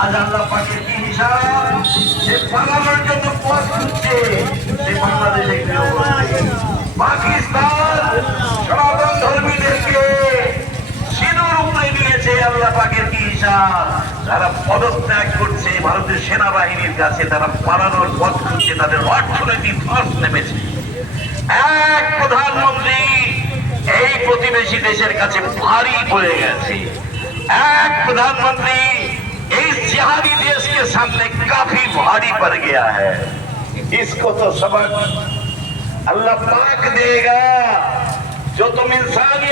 আজ আল্লাহ পাকের কি হিসাব সে পালানোর জন্য পথ খুঁজছে। সে বাংলাদেশে পাকিস্তান সনাতন ধর্মীদেরকে সিঁদুর উপরে নিয়েছে। আল্লাহ পাকের কি হিসাব, তারা পদত্যাগ করছে ভারতের সেনাবাহিনীর কাছে, তারা পালানোর পথ খুঁজছে, তাদের অর্থনৈতিক ধস নেমেছে। এক প্রধানমন্ত্রী এই প্রতিবেশী দেশের কাছে ভারী পড়ে গেছে। এক प्रधानमंत्री इस जिहादी देश के सामने काफी भारी पड़ गया है। इसको तो सबक अल्लाह पाक देगा जो तुम इंसानियत